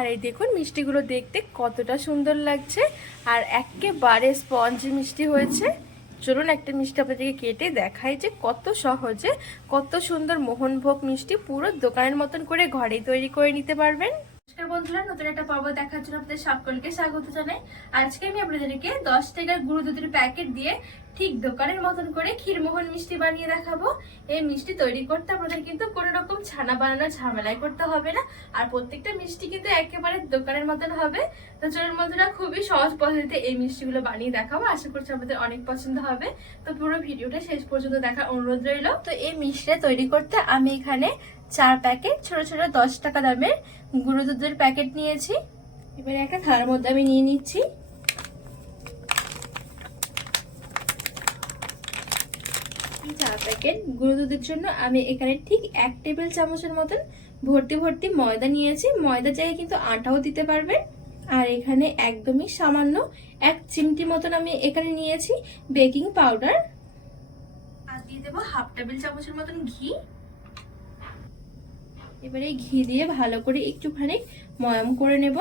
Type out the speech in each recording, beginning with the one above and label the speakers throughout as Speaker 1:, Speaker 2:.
Speaker 1: আর এই দেখুন মিষ্টিগুলো দেখতে কতটা সুন্দর লাগছে। আর একেবারে স্পঞ্জ মিষ্টি হয়েছে। চলুন একটা মিষ্টি আপনাদেরকে কেটে দেখাই যে কত সহজে, কত সুন্দর মোহনভোগ মিষ্টি পুরো দোকানের মতন করে ঘরেই তৈরি করে নিতে পারবেন। বন্ধুরা, নতুন একটা পর্ব দেখার জন্য আপনাদের সকলকে স্বাগত জানাই। আজকে আমি আপনাদেরকে দশ টাকার গুঁড়ো দুধের প্যাকেট দিয়ে ঠিক দোকানের মতন করে ক্ষীরমোহন মিষ্টি বানিয়ে দেখাবো। এই মিষ্টি তৈরি করতে আপনাদের কিন্তু কোনো রকম ছানা বানানো ঝামেলাই করতে হবে না, আর প্রত্যেকটা মিষ্টি কিন্তু একেবারে দোকানের মতন হবে। তো চলুন বন্ধুরা, খুবই সহজ পদ্ধতিতে এই মিষ্টিগুলো বানিয়ে দেখাবো। আশা করছি আপনাদের অনেক পছন্দ হবে। তো পুরো ভিডিওটা শেষ পর্যন্ত দেখার অনুরোধ রইল। তো এই মিষ্টিটা তৈরি করতে আমি এখানে চার প্যাকেট, ছোট ছোট দশ টাকা দামের গুঁড়ো দুধের প্যাকেট নিয়েছি। এবারে একটা থালার মধ্যে আমি নিয়ে নিচ্ছি। চার প্যাকেট গুঁড়ো দুধের জন্য আমি এখানে ঠিক এক টেবিল চামচের মতন ভর্তি ভর্তি ময়দা নিয়েছি। ময়দা জায়গায় কিন্তু আটাও দিতে পারবেন। আর এখানে একদমই সামান্য এক চিমটি মতন আমি এখানে নিয়েছি বেকিং পাউডার। আর দিয়ে দেবো হাফ টেবিল চামচের মতন ঘি। এবারে ঘি দিয়ে ভালো করে একটুখানি ময়াম করে নেব।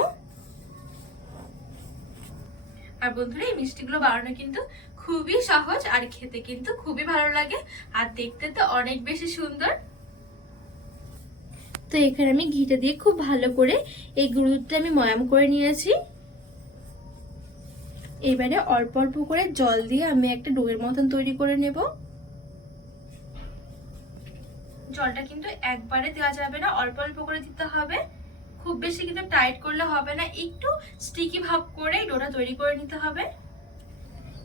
Speaker 1: আর বন্ধুরা এই মিষ্টিগুলো বানানো কিন্তু খুবই সহজ আর খেতে কিন্তু খুবই ভালো লাগে আর দেখতে তো অনেক বেশি সুন্দর। তো এখানে আমি ঘিটা দিয়ে খুব ভালো করে এই গুঁড়ো দুধটা আমি ময়াম করে নিয়েছি। এবারে অল্প অল্প করে জল দিয়ে আমি একটা ডোয়ের মতন তৈরি করে নেব। জলটা কিন্তু একবারে দেওয়া যাবে না, অল্প অল্প করে দিতে হবে। খুব বেশি কিন্তু টাইট করলে হবে না, একটু স্টিকি ভাব করে ডোটা তৈরি করে নিতে হবে।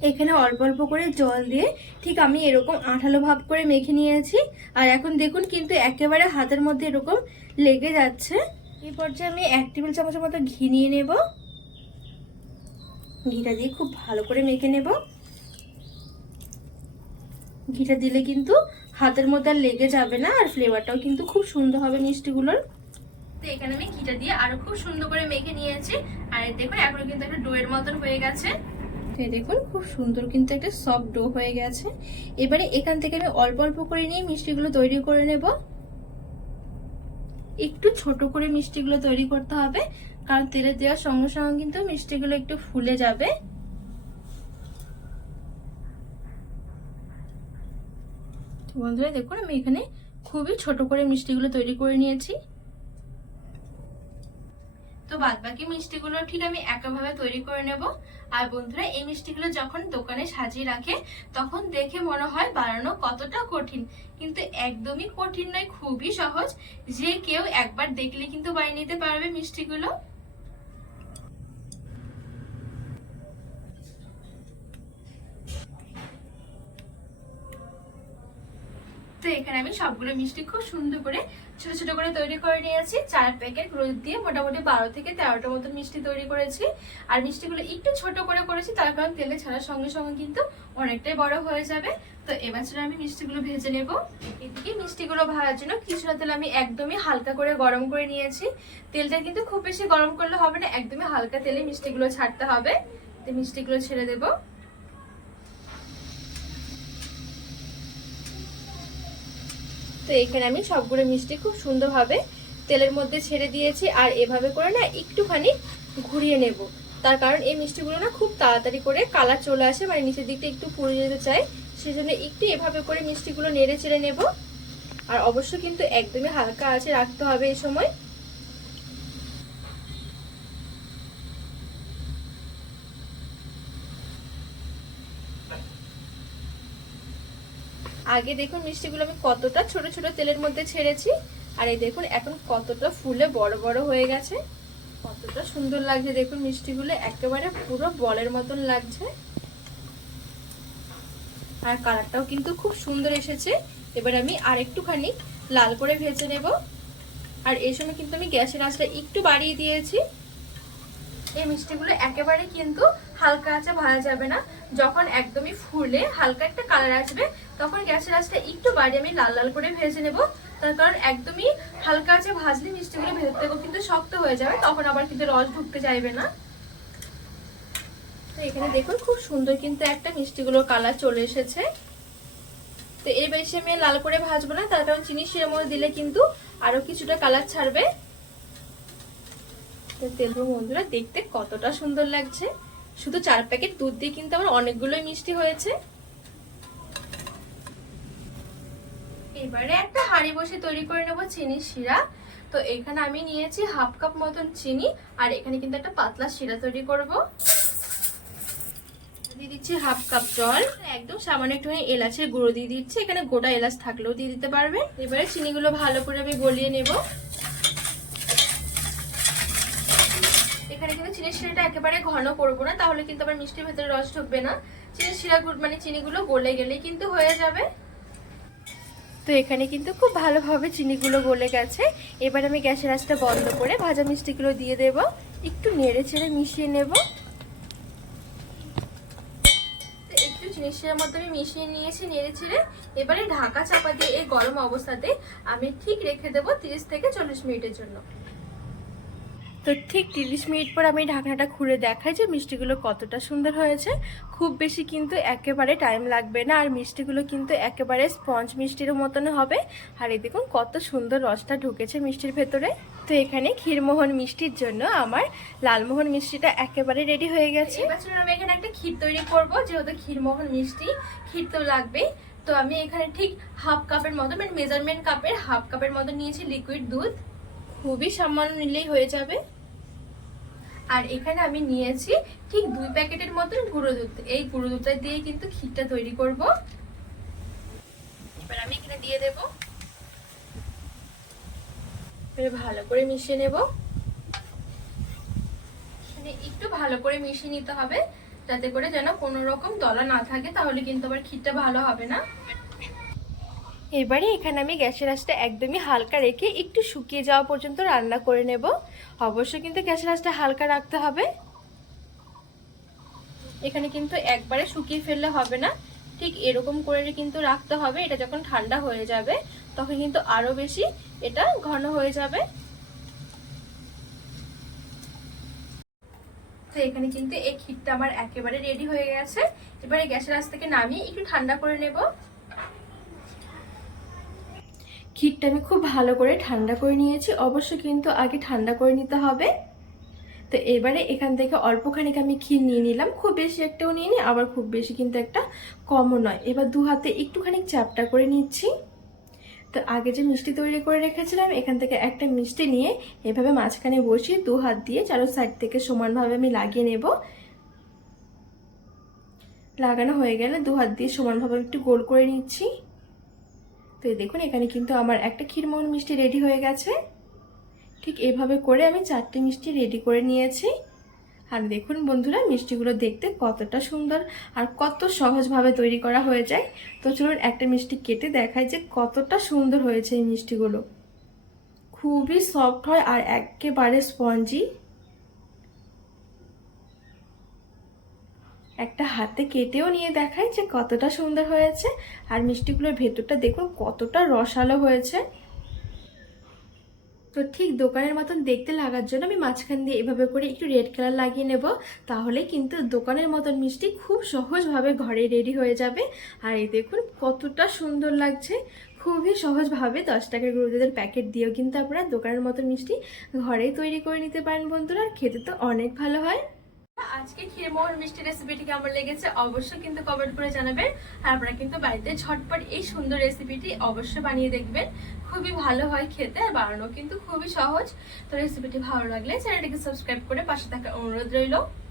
Speaker 1: এখানে অল্প অল্প করে জল দিয়ে ঠিক আমি এরকম আঠালো ভাব করে মেখে নিয়েছি। আর এখন দেখুন কিন্তু একেবারে হাতের মধ্যে এরকম লেগে যাচ্ছে। এই পর্যায়ে আমি এক টেবিল চামচের মতো ঘি নিয়ে নেব। ঘিটা দিয়ে খুব ভালো করে মেখে নেব। ঘিটা দিলে কিন্তু হাতের মধ্যে আর লেগে যাবে না আর ফ্লেভারটাও কিন্তু খুব সুন্দর হবে মিষ্টিগুলোর। তো এখানে আমি ঘিটা দিয়ে আরও খুব সুন্দর করে মেখে নিয়েছি। আর দেখুন এখন কিন্তু একটা ডোয়ের মতন হয়ে গেছে। এই দেখুন খুব সুন্দর কিন্তু একটা সফট ডো হয়ে গেছে। এবারে এখান থেকে আমি অল্প অল্প করে নিয়ে মিষ্টিগুলো তৈরি করে নেব। একটু ছোট করে মিষ্টিগুলো তৈরি করতে হবে কারণ তেলে দেওয়ার সঙ্গে সঙ্গে কিন্তু মিষ্টিগুলো একটু ফুলে যাবে। বন্ধুরা, দেখুন, আমি এখানে খুবই ছোট করে মিষ্টিগুলো তৈরি করে নিয়েছি। তো বাদ বাকি মিষ্টিগুলো ঠিক আমি একভাবে তৈরি করে নেব। আর বন্ধুরা, এই মিষ্টিগুলো যখন দোকানে সাজিয়ে রাখে, তখন দেখে মনে হয় বানানো কতটা কঠিন। কিন্তু একদমই কঠিন নয়, খুবই সহজ। যে কেউ একবার দেখলে কিন্তু বানিয়ে নিতে পারবে মিষ্টিগুলো। তো এখানে আমি সবগুলো মিষ্টি খুব সুন্দর করে ছোট ছোট করে তৈরি করে নিয়েছি। চার প্যাকেট রোদ দিয়ে মোটামুটি বারো থেকে তেরোটা মতো মিষ্টি তৈরি করেছি। আর মিষ্টিগুলো একটু ছোট করে করেছি, তার কারণ তেলে ছাড়ার সঙ্গে সঙ্গে কিন্তু অনেকটাই বড় হয়ে যাবে। তো এবার ছিল আমি মিষ্টিগুলো ভেজে নেব। এদিকে মিষ্টিগুলো ভাজার জন্য কিছুটা তেল আমি একদমই হালকা করে গরম করে নিয়েছি। তেলটা কিন্তু খুব বেশি গরম করলে হবে না, একদমই হালকা তেলে মিষ্টিগুলো ছাড়তে হবে। তো মিষ্টিগুলো ছেড়ে দেবো। তো এখানে আমি সবগুলো মিষ্টি খুব সুন্দরভাবে তেলের মধ্যে ছেড়ে দিয়েছি আর এভাবে করে না একটুখানি ঘুরিয়ে নেব। তার কারণ এই মিষ্টিগুলো না খুব তাড়াতাড়ি করে কালার চলে আসে মানে নিচের দিকটা একটু পুড়ে যেতে চাই সেজন্য একটু এভাবে করে মিষ্টিগুলো নেড়ে চেড়ে নেব। আর অবশ্য কিন্তু একদমই হালকা আছে রাখতে হবে এই সময়। আগে দেখুন মিষ্টিগুলো আমি কতটা ছোট ছোট তেলের মধ্যে ছেড়েছি। আর এই দেখুন, এখন কতটা ফুলে বড় বড় হয়ে গেছে। কতটা সুন্দর লাগছে দেখুন মিষ্টিগুলো, একেবারে পুরো বলের মতন লাগছে। আর কালারটাও কিন্তু খুব সুন্দর এসেছে। এবার আমি আর একটুখানি লাল করে ভেজে নেব। আর এই সময় কিন্তু আমি গ্যাসের আঁচটা একটু বাড়িয়ে দিয়েছি। এই মিষ্টিগুলো একেবারে কিন্তু হালকা আছে, ভাজা যাবে না। যখন একদমই ফুলে হালকা একটা কালার আসবে, তখন গ্যাসের আঁচটা একটু বাড়িয়ে আমি লাল লাল করে ভেজে নেব। তার কারণ একদমই হালকা আছে, ভাজলে মিষ্টিগুলো ভেতর থেকেও কিন্তু শক্ত হয়ে যাবে, তখন আবার কিন্তু রস ঢুকতে চাইবে না। তো এখানে দেখুন, খুব সুন্দর কিন্তু একটা মিষ্টিগুলো কালার চলে এসেছে। তো এর বেশি আমি লাল করে ভাজবো না, তার কারণ চিনি শিরের মধ্যে দিলে কিন্তু আরও কিছুটা কালার ছাড়বে। তো বন্ধুরা দেখতে কতটা সুন্দর লাগছে। শুধু চার প্যাকেট দুধ দিয়ে কিন্তু আমার অনেকগুলোই মিষ্টি হয়েছে। এবারে একটা হাঁড়ি বসে তৈরি করে নেব চিনির শিরা। তো এখানে আমি নিয়েছি হাফ কাপ মতন চিনি, আর এখানে কিন্তু একটা পাতলা শিরা তৈরি করব। দিয়ে দিচ্ছি হাফ কাপ জল। একদম সামান্য একটুখানি এলাচের গুঁড়ো দিয়ে দিচ্ছি। এখানে গোটা এলাচ থাকলেও দিয়ে দিতে পারবে এবারে চিনিগুলো ভালো করে আমি গলিয়ে নেব। এখানে কিন্তু চিনির শিরাটা একেবারে ঘন করব না, তাহলে কিন্তু আবার মিষ্টির ভেতরে রস ঢুকবে না। চিনির শিরা মানে চিনিগুলো গলে গেলেই কিন্তু হয়ে যাবে। তো এখানে কিন্তু খুব ভালোভাবে চিনিগুলো গলে গেছে। এবার আমি গ্যাসের আঁচটা বন্ধ করে ভাজা মিষ্টিগুলো দিয়ে দেব। একটু নেড়ে ছেড়ে মিশিয়ে নেব। একটু শিরার মধ্যে আমি মিশিয়ে নিয়েছি, নেড়ে ছেড়ে এবারে ঢাকা চাপা দিয়ে এই গরম অবস্থাতে আমি ঠিক রেখে দেবো তিরিশ থেকে চল্লিশ মিনিটের জন্য। তো ঠিক তিরিশ মিনিট পর আমি ঢাকনাটা খুলে দেখাই যে মিষ্টিগুলো কতটা সুন্দর হয়েছে। খুব বেশি কিন্তু একেবারে টাইম লাগবে না, আর মিষ্টিগুলো কিন্তু একেবারে স্পঞ্জ মিষ্টির মতন হবে। আর এই দেখুন কত সুন্দর রসটা ঢুকেছে মিষ্টির ভেতরে। তো এখানে ক্ষীরমোহন মিষ্টির জন্য আমার লালমোহন মিষ্টিটা একেবারে রেডি হয়ে গেছে। এবার আমি এখানে একটা ক্ষীর তৈরি করব, যেহেতু ক্ষীরমোহন মিষ্টি, ক্ষীর তো লাগবেই। তো আমি এখানে ঠিক হাফ কাপের মতো মানে মেজারমেন্ট কাপের হাফ কাপের মতো নিয়েছি লিকুইড দুধ। খুবই সামান্য নিলেই হয়ে যাবে। আর এখানে আমি নিয়েছি ঠিক দুই প্যাকেটের মতন গুঁড়ো দুধ। এই গুঁড়ো দুধটা দিয়ে কিন্তু ক্ষীরটা তৈরি করব। এবার আমি এখানে দিয়ে দেব। ভালো করে মিশিয়ে নেব। এখানে একটু ভালো করে মিশিয়ে নিতে হবে, যাতে করে যেন কোনো রকম দলা না থাকে, তাহলে কিন্তু আবার ক্ষীরটা ভালো হবে না। এবারে এখানে আমি গ্যাসের আঁচটা একদমই হালকা রেখে একটু শুকিয়ে যাওয়া পর্যন্ত রান্না করে নেব। অবশ্যই কিন্তু গ্যাসের আঁচটা হালকা রাখতে হবে। এখানে কিন্তু একবারে শুকিয়ে ফেললে হবে না। ঠিক এরকম করে কিন্তু রাখতে হবে, এটা যখন ঠান্ডা হয়ে যাবে, তখন কিন্তু আরও বেশি এটা ঘন হয়ে যাবে। তো এখানে কিন্তু এই ক্ষীরটা আমার একেবারে রেডি হয়ে গেছে। এবারে গ্যাসের আঁচ থেকে নামিয়ে একটু ঠান্ডা করে নেব। ক্ষীরটা আমি খুব ভালো করে ঠান্ডা করে নিয়েছি। অবশ্য কিন্তু আগে ঠান্ডা করে নিতে হবে। তো এবারে এখান থেকে অল্পখানিক আমি ক্ষীর নিয়ে নিলাম। খুব বেশি একটাও নিয়ে নিই আবার খুব বেশি কিন্তু একটা কমও নয়। এবার দু হাতে একটুখানি চাপটা করে নিচ্ছি। তো আগে যে মিষ্টি তৈরি করে রেখেছিলাম, এখান থেকে একটা মিষ্টি নিয়ে এভাবে মাঝখানে বসিয়ে দু হাত দিয়ে চারো সাইড থেকে সমানভাবে আমি লাগিয়ে নেব। লাগানো হয়ে গেলে দু হাত দিয়ে সমানভাবে একটু গোল করে নিচ্ছি। তো দেখুন, এখানে কিন্তু আমার একটা ক্ষীরমোহন মিষ্টি রেডি হয়ে গেছে। ঠিক এভাবে করে আমি চারটে মিষ্টি রেডি করে নিয়েছি। আর দেখুন বন্ধুরা, মিষ্টিগুলো দেখতে কতটা সুন্দর আর কত সহজভাবে তৈরি করা হয়ে যায়। তো চলুন একটা মিষ্টি কেটে দেখায় যে কতটা সুন্দর হয়েছে এই মিষ্টিগুলো। খুবই সফট হয় আর একেবারে স্পঞ্জি একটা হাতে কেটেও নিয়ে দেখায় যে কতটা সুন্দর হয়েছে। আর মিষ্টিগুলোর ভেতরটা দেখুন, কতটা রসালো হয়েছে। তো ঠিক দোকানের মতন দেখতে লাগার জন্য আমি মাঝখান দিয়ে এভাবে করে একটু রেড কালার লাগিয়ে নেব। তাহলে কিন্তু দোকানের মতন মিষ্টি খুব সহজভাবে ঘরে রেডি হয়ে যাবে। আর এই দেখুন, কতটা সুন্দর লাগছে। খুবই সহজভাবে দশ টাকার গুঁড়ো দুধের প্যাকেট দিয়েও কিন্তু আপনারা দোকানের মতন মিষ্টি ঘরেই তৈরি করে নিতে পারেন বন্ধুরা। খেতে তো অনেক ভালো হয়। আজকে ক্ষীরমোহন মিষ্টি রেসিপিটি কেমন লেগেছে, অবশ্যই কিন্তু কমেন্ট করে জানাবেন। আর আপনারা কিন্তু বাড়িতে ঝটপট এই সুন্দর রেসিপিটি অবশ্যই বানিয়ে দেখবেন। খুবই ভালো হয় খেতে আর বানানো কিন্তু খুবই সহজ। তো রেসিপিটি ভালো লাগলে চ্যানেলটিকে সাবস্ক্রাইব করে পাশে থাকার অনুরোধ রইল।